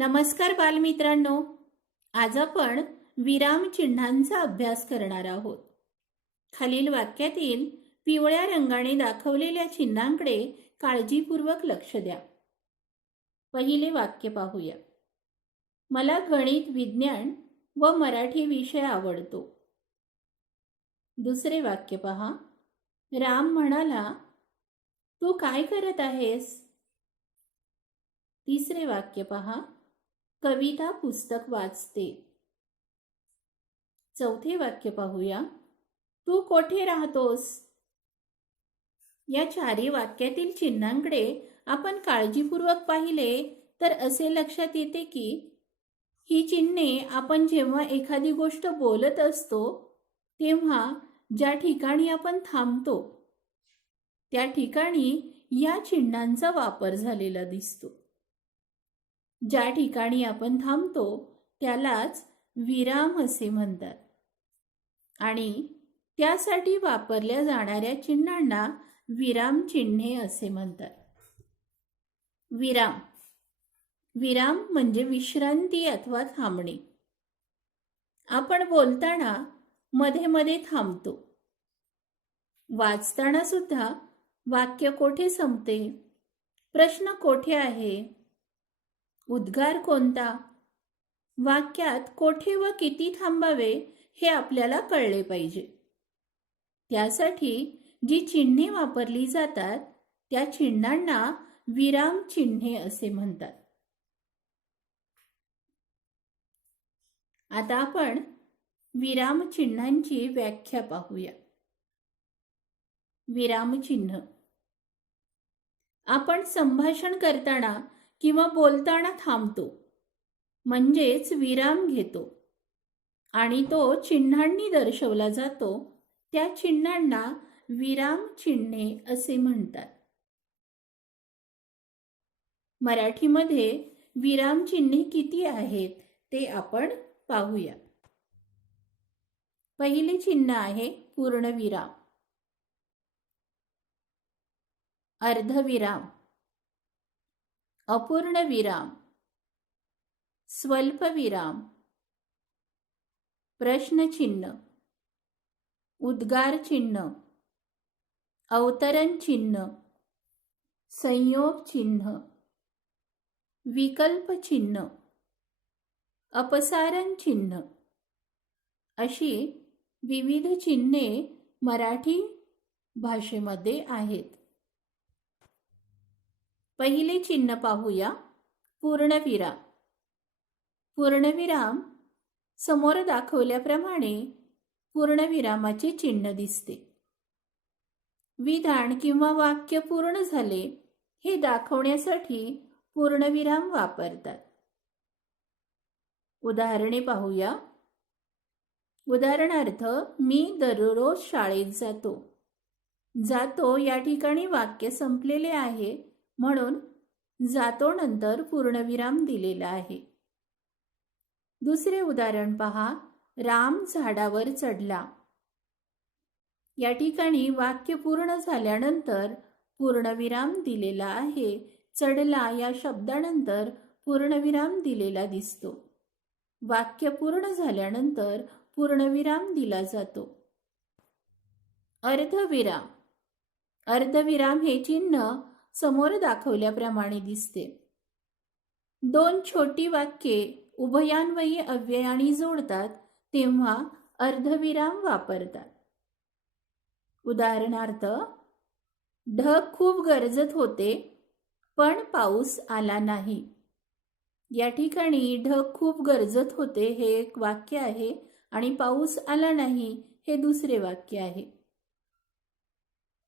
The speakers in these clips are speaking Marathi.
नमस्कार बालमित्रांनो, आज आपण विराम चिन्हांचा अभ्यास करणार आहोत. खालील वाक्यातील पिवळ्या रंगाने दाखवलेल्या चिन्हांकडे काळजीपूर्वक लक्ष द्या. पहिले वाक्य पाहूया. मला गणित, विज्ञान व मराठी विषय आवडतो. दुसरे वाक्य पहा. राम म्हणाला, तू काय करत आहेस? तिसरे वाक्य पहा. कविता पुस्तक वाचते. चौथे वाक्य पाहूया. तू कोठे राहतोस? या चारही वाक्यातील चिन्हांकडे आपण काळजीपूर्वक पाहिले तर असे लक्षात येते की ही चिन्हे आपण जेव्हा एखादी गोष्ट बोलत असतो तेव्हा ज्या ठिकाणी आपण थांबतो त्या ठिकाणी या चिन्हांचा वापर झालेला दिसतो. ज्या ठिकाणी आपण थांबतो त्यालाच विराम असे म्हणतात आणि त्यासाठी वापरल्या जाणाऱ्या चिन्हांना विराम चिन्हे असे म्हणतात. विराम विराम म्हणजे विश्रांती अथवा थांबणे. आपण बोलताना मध्ये मध्ये थांबतो. वाचताना सुद्धा वाक्य कोठे संपते, प्रश्न कोठे आहे, उद्गार कोणता, वाक्यात कोठे व किती थांबावे हे आपल्याला कळले पाहिजे. त्यासाठी जी चिन्हे वापरली जातात त्या चिन्हांना विराम चिन्हे असे म्हणतात. आता आपण विराम चिन्हांची व्याख्या पाहूया. विराम चिन्ह. आपण संभाषण करताना किंवा बोलताना थांबतो म्हणजेच विराम घेतो आणि तो चिन्हांनी दर्शवला जातो. त्या चिन्हांना विराम चिन्हे असे म्हणतात. मराठीमध्ये विराम चिन्हे किती आहेत ते आपण पाहूया. पहिले चिन्ह आहे पूर्णविराम, अर्धविराम, अपूर्णविराम, स्वल्पविराम, प्रश्नचिन्ह, उद्गार चिन्ह, अवतरण चिन्ह, संयोग चिन्ह, विकल्प चिन्ह, अपसारण चिन्ह अशी विविध चिन्हे मराठी भाषेमध्ये आहेत. पहिले चिन्ह पाहूया. पूर्णविराम. पूर्णविराम समोर दाखवल्याप्रमाणे पूर्णविरामाचे चिन्ह दिसते. विधान किंवा वाक्य पूर्ण झाले हे दाखवण्यासाठी पूर्णविराम वापरतात. उदाहरणे पाहूया. उदाहरणार्थ, मी दररोज शाळेत जातो. जातो या ठिकाणी वाक्य संपलेले आहे म्हणून जातो नंतर पूर्णविराम दिलेला आहे. दुसरे उदाहरण पहा. राम झाडावर चढला. या ठिकाणी वाक्य पूर्ण झाल्यानंतर पूर्णविराम दिलेला आहे. चढला या शब्दानंतर पूर्णविराम दिलेला दिसतो. वाक्य पूर्ण झाल्यानंतर पूर्णविराम दिला जातो. अर्धविराम. अर्धविराम हे चिन्ह समोर दाखवल्याप्रमाणे दिसते. दोन छोटी वाक्ये उभयान्वयी अव्ययाने जोडतात तेव्हा अर्धविराम वापरतात. उदाहरणार्थ, ढग खूप गरजत होते पण पाऊस आला नाही. या ठिकाणी ढग खूप गरजत होते हे एक वाक्य आहे आणि पाऊस आला नाही हे दुसरे वाक्य आहे.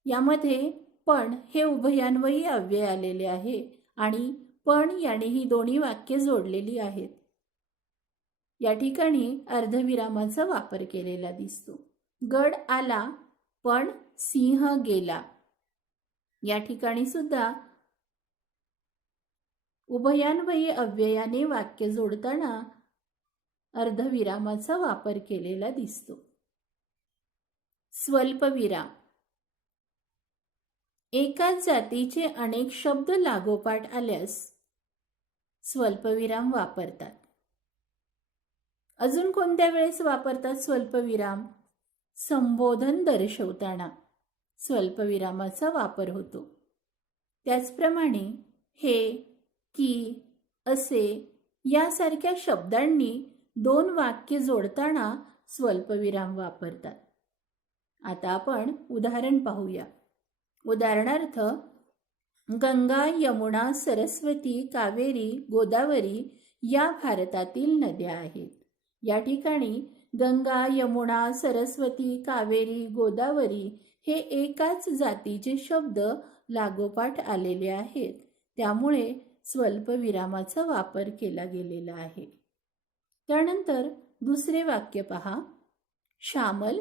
यामध्ये पण हे उभयान्वयी अव्यय आलेले आहे आणि पण याने ही दोन्ही वाक्य जोडलेली आहेत. या ठिकाणी अर्धविरामाचा वापर केलेला दिसतो. गड आला पण सिंह गेला. या ठिकाणी सुद्धा उभयान्वयी अव्ययाने वाक्य जोडताना अर्धविरामाचा वापर केलेला दिसतो. स्वल्पविराम. एकाच जातीचे अनेक शब्द लागोपाठ आल्यास स्वल्पविराम वापरतात. अजून कोणत्या वेळेस वापरतात स्वल्पविराम? संबोधन दर्शवताना स्वल्पविरामाचा वापर होतो. त्याचप्रमाणे हे, की, असे यासारख्या शब्दांनी 2 वाक्य जोडताना स्वल्पविराम वापरतात. आता आपण उदाहरण पाहूया. उदाहरणार्थ, गंगा, यमुना, सरस्वती, कावेरी, गोदावरी या भारतातील नद्या आहेत. या ठिकाणी गंगा, यमुना, सरस्वती, कावेरी, गोदावरी हे एकाच जातीचे शब्द लागोपाठ आलेले आहेत. त्यामुळे स्वल्पविरामाचा वापर केला गेलेला आहे. त्यानंतर दुसरे वाक्य पहा. श्यामल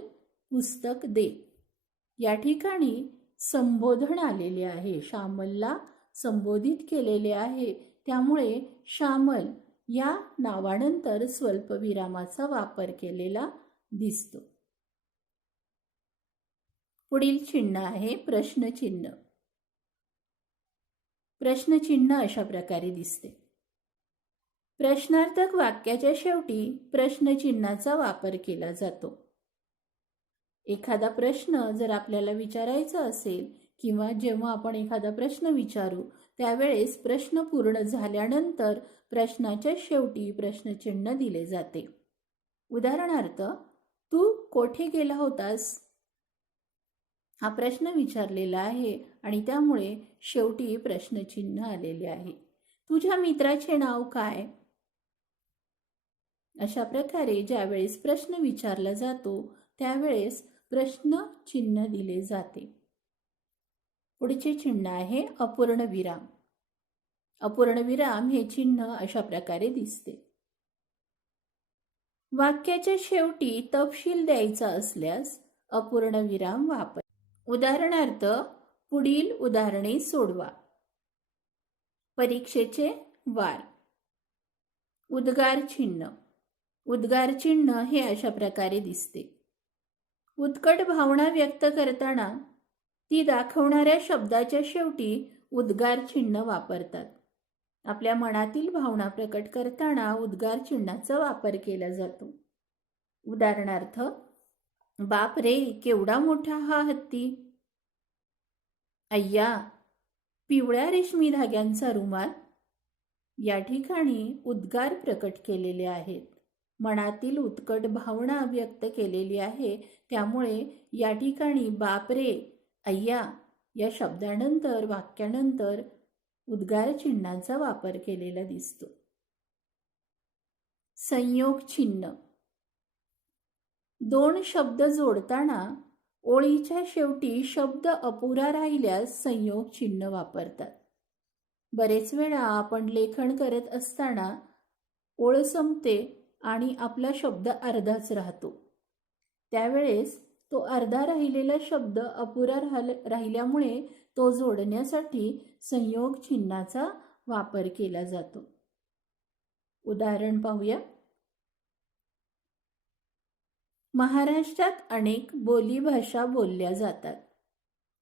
पुस्तक दे. या ठिकाणी संबोधन आलेले आहे. श्यामलला संबोधित केलेले आहे. त्यामुळे श्यामल या नावानंतर स्वल्पविरामाचा वापर केलेला दिसतो. पुढील चिन्ह आहे प्रश्नचिन्ह. प्रश्नचिन्ह अशा प्रकारे दिसते. प्रश्नार्थक वाक्याच्या शेवटी प्रश्नचिन्हाचा वापर केला जातो. एखादा प्रश्न जर आपल्याला विचारायचा असेल किंवा जेव्हा आपण एखादा प्रश्न विचारू त्यावेळेस प्रश्न पूर्ण झाल्यानंतर प्रश्नाच्या शेवटी प्रश्नचिन्ह दिले जाते. उदाहरणार्थ, तू कोठे गेला होतास? हा प्रश्न विचारलेला आहे आणि त्यामुळे शेवटी प्रश्नचिन्ह आलेले आहे. तुझ्या मित्राचे नाव काय? अशा प्रकारे ज्यावेळेस प्रश्न विचारला जातो त्यावेळेस प्रश्नचिन्ह दिले जाते. पुढचे चिन्ह आहे अपूर्णविराम. अपूर्णविराम हे चिन्ह अशा प्रकारे दिसते. वाक्याच्या शेवटी तपशील द्यायचा असल्यास अपूर्णविराम वापर. उदाहरणार्थ, पुढील उदाहरणे सोडवा. परीक्षेचे वार. उद्गार चिन्ह. उद्गार चिन्ह हे अशा प्रकारे दिसते. उत्कट भावना व्यक्त करताना ती दाखवणाऱ्या शब्दाच्या शेवटी उद्गार चिन्ह वापरतात. आपल्या मनातील भावना प्रकट करताना उद्गार चिन्हाचा वापर केला जातो. उदाहरणार्थ, बाप रे, केवढा मोठा हा हत्ती. अय्या, पिवळ्या रेशमी धाग्यांचा रुमाल. या ठिकाणी उद्गार प्रकट केलेले आहेत. मनातील उत्कट भावना व्यक्त केलेली आहे. त्यामुळे या ठिकाणी बाप रे, अय्या या शब्दानंतर वाक्यानंतर उद्गार चिन्हाचा वापर केलेला दिसतो. संयोग चिन्ह. 2 शब्द जोडताना ओळीच्या शेवटी शब्द अपुरा राहिल्यास संयोग चिन्ह वापरतात. बरेच वेळा आपण लेखन करत असताना ओळ संपते आणि आपला शब्द अर्धाच राहतो. त्यावेळेस तो अर्धा राहिलेला शब्द अपुरा राहिल्यामुळे तो जोडण्यासाठी संयोग चिन्हाचा वापर केला जातो. उदाहरण पाहूया. महाराष्ट्रात अनेक बोलीभाषा बोलल्या जातात.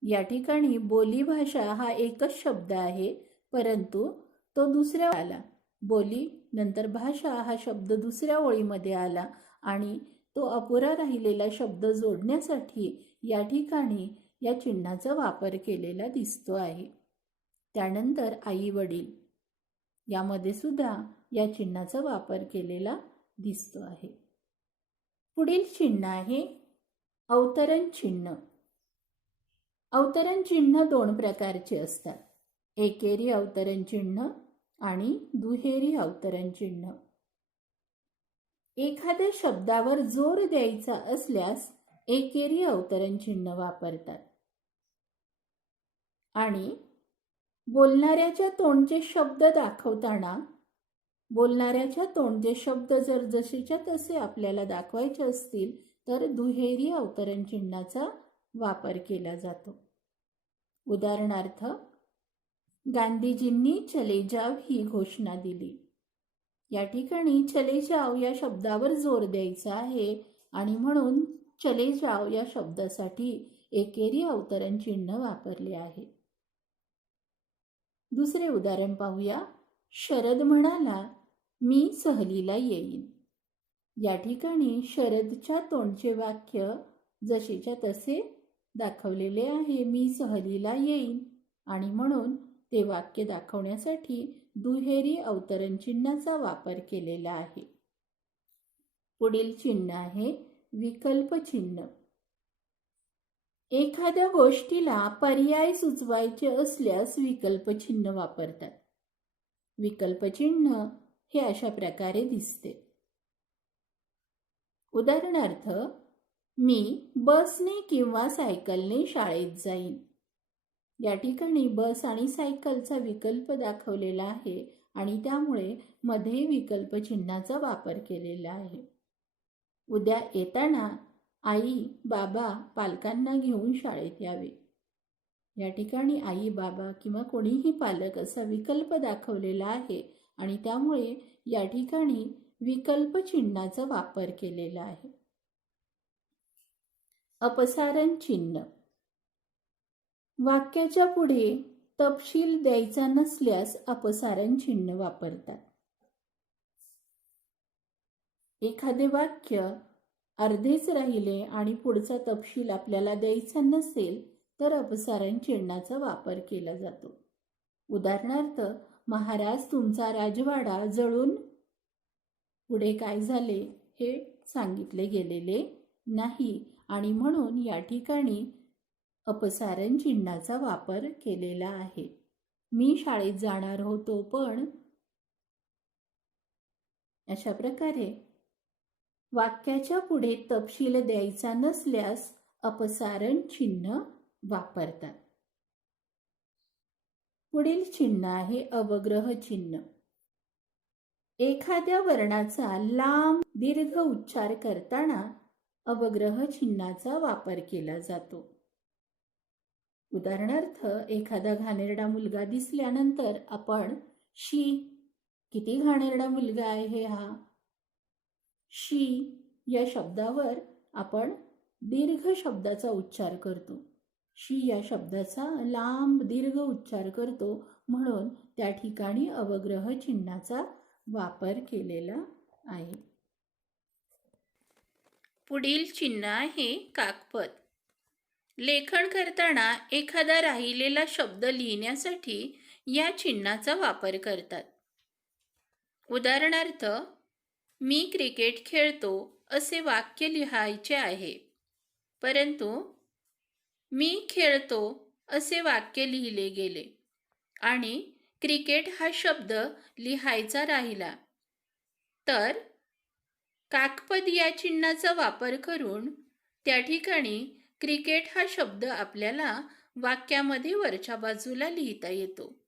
या ठिकाणी बोलीभाषा हा एकच शब्द आहे, परंतु तो दुसऱ्या आला. बोली नंतर भाषा हा शब्द दुसऱ्या ओळीमध्ये आला आणि तो अपुरा राहिलेला शब्द जोडण्यासाठी या ठिकाणी या चिन्हाचा वापर केलेला दिसतो आहे. त्यानंतर आई वडील यामध्ये सुद्धा या चिन्हाचा वापर केलेला दिसतो आहे. पुढील चिन्ह आहे अवतरण चिन्ह. अवतरण चिन्ह 2 प्रकारचे असतात. एकेरी अवतरण चिन्ह आणि दुहेरी अवतरण चिन्ह. एखाद्या शब्दावर जोर द्यायचा असल्यास एकेरी अवतरण चिन्ह वापरतात आणि बोलणाऱ्याच्या तोंडचे शब्द दाखवताना बोलणाऱ्याच्या तोंडचे शब्द जर जसेच्या तसे आपल्याला दाखवायचे असतील तर दुहेरी अवतरण चिन्हाचा वापर केला जातो. उदाहरणार्थ, गांधीजींनी चले जाव ही घोषणा दिली. या ठिकाणी चले जाव या शब्दावर जोर द्यायचा आहे आणि म्हणून चले जाव या शब्दासाठी एकेरी अवतरण चिन्ह वापरले आहे. दुसरे उदाहरण पाहूया. शरद म्हणाला, मी सहलीला येईन. या ठिकाणी शरदच्या तोंडचे वाक्य जसेच्या तसे दाखवलेले आहे. मी सहलीला येईन. आणि म्हणून ते वाक्य दाखवण्यासाठी दुहेरी अवतरण चिन्हाचा वापर केलेला आहे. पुढील चिन्ह आहे विकल्प चिन्ह. एखाद्या गोष्टीला पर्याय सुचवायचे असल्यास विकल्प चिन्ह वापरतात. विकल्प चिन्ह हे अशा प्रकारे दिसते. उदाहरणार्थ, मी बसने किंवा सायकलने शाळेत जाईन. या ठिकाणी बस आणि सायकलचा विकल्प दाखवलेला आहे आणि त्यामुळे मध्ये विकल्प चिन्हाचा वापर केलेला आहे. उद्या येताना आई बाबा पालकांना घेऊन शाळेत यावे. या ठिकाणी आई बाबा किंवा कोणीही पालक असा विकल्प दाखवलेला आहे आणि त्यामुळे या ठिकाणी विकल्प चिन्हाचा वापर केलेला आहे. अपसारण चिन्ह. वाक्याच्या पुढे तपशील द्यायचा नसल्यास अपसारण चिन्ह वापरतात. एखादे वाक्य अर्धेच राहिले आणि पुढचा तपशील आपल्याला द्यायचा नसेल तर अपसारण चिन्हाचा वापर केला जातो. उदाहरणार्थ, महाराज तुमचा राजवाडा जळून पुढे काय झाले हे सांगितले गेलेले नाही आणि म्हणून या ठिकाणी अपसारण चिन्हाचा वापर केलेला आहे. मी शाळेत जाणार होतो पण. अशा प्रकारे वाक्याच्या पुढे तपशील द्यायचा नसल्यास अपसारण चिन्ह वापरतात. पुढील चिन्ह आहे अवग्रह चिन्ह. एखाद्या वर्णाचा लांब दीर्घ उच्चार करताना अवग्रह चिन्हाचा वापर केला जातो. उदाहरणार्थ, एखादा घाणेरडा मुलगा दिसल्यानंतर आपण शी, किती घाणेरडा मुलगा आहे हा, शी या शब्दावर आपण दीर्घ शब्दाचा उच्चार करतो. शी या शब्दाचा लांब दीर्घ उच्चार करतो म्हणून त्या ठिकाणी अवग्रह चिन्हाचा वापर केलेला आहे. पुढील चिन्ह आहे काकपद. लेखन करताना एखादा राहिलेला शब्द लिहिण्यासाठी या चिन्हाचा वापर करतात. उदाहरणार्थ, मी क्रिकेट खेळतो असे वाक्य लिहायचे आहे, परंतु मी खेळतो असे वाक्य लिहिले गेले आणि क्रिकेट हा शब्द लिहायचा राहिला. तर काकपद या चिन्हाचा वापर करून त्या ठिकाणी क्रिकेट हा शब्द आपल्याला वाक्यामध्ये वरच्या बाजूला लिहिता येतो.